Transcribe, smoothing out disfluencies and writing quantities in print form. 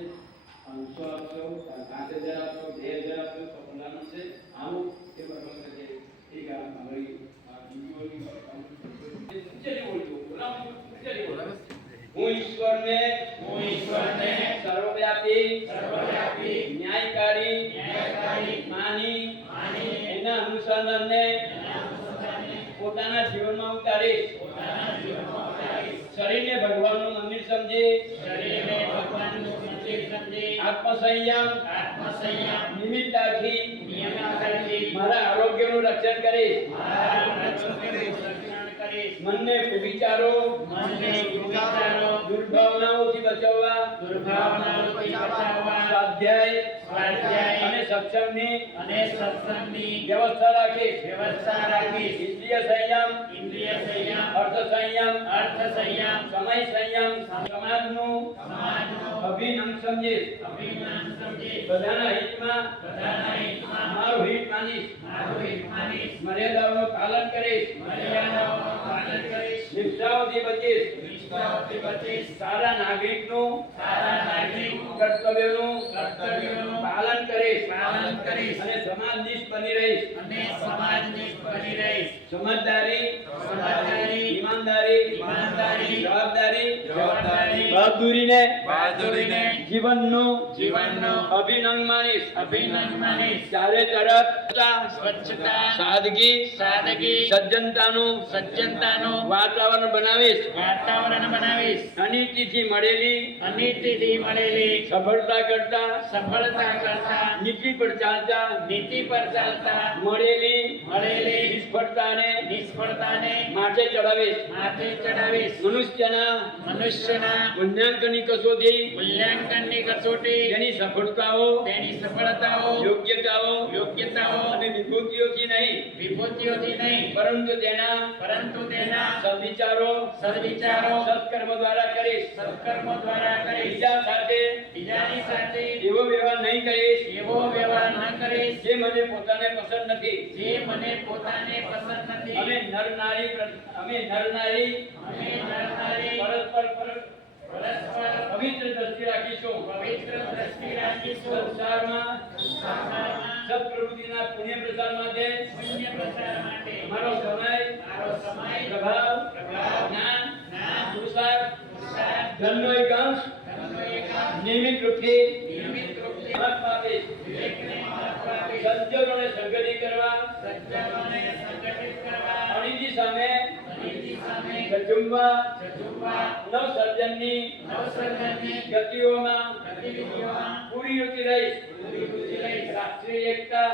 500 આપશો, 5000 આપશો, 2000 આપશો તો ભલામણ છે. આવું એ બરાબર છે. એક આ અમારી હું ઈશ્વરને સર્વવ્યાપી ન્યાયકારી માની એના અનુસંધાનને પોતાના જીવનમાં ઉતારીશ. શરીરને ભગવાનનું મંદિર સમજી આત્મસંયમ નિમિત્તાથી મારા આરોગ્યનું રક્ષણ કરીશ. મનને વિચારો દુર્ભાવનાઓથી બચાવવા સ્વાધ્યાય અને સત્સંગની વ્યવસ્થા રાખીશ. ઇન્દ્રિય સંયમ અર્થ સંયમ સમય સંયમ સમાજનું અભિન્ન સમજીશ. બધાના હિતમાં મારું હિત માનીશ. મર્યાદાઓનું પાલન કરીશ. નિષ્ઠાઓથી બચીશ. સારા નાગરિકનું કર્તવ્યનું પાલન કરીશ અને સમાજનિષ્ઠ બની રહીશ. સમજદારી ઈમાનદારી જવાબદારી બહાદુરીને જીવનનું અભિન્ન માનીશ. ચારે તરફ સાદગી સજ્જનતાનું વાતાવરણ બનાવીશ. અનિતિથી મળેલી સફળતા કરતા નીતિ પર ચાલતા મળેલી નિષ્ફળતાને માથે ચડાવીશ. મનુષ્યના મૂલ્યાંકનની કસોટી તેની સફળતાઓ યોગ્યતાઓ અને વિભૂતિઓથી નહીં પરંતુ તેના સદવિચારો સત્કર્મ દ્વારા કરીશ. બીજાની સાથે એવો વ્યવહાર નહીં કરીશ જે મને પોતાને પસંદ નથી. અમે નર નારી પરસ્પર પવિત્ર દ્રષ્ટિ રાખીશું. સંસારમાં સત્પ્રવૃત્તિના પુણ્ય પ્રસાર માટે મારો સમય પ્રભાવ જ્ઞાન પુરુષાર્થ ધનનો એક અંશ નિયમિત રૂપે આપીશ. સજ્જનોને સંગઠિત કરવા અનિતિ સામે ઝઝુમવા નવસર્જનની ગતિઓમાં પૂરી રૂચિ રહીશ. રાષ્ટ્રીય એકતા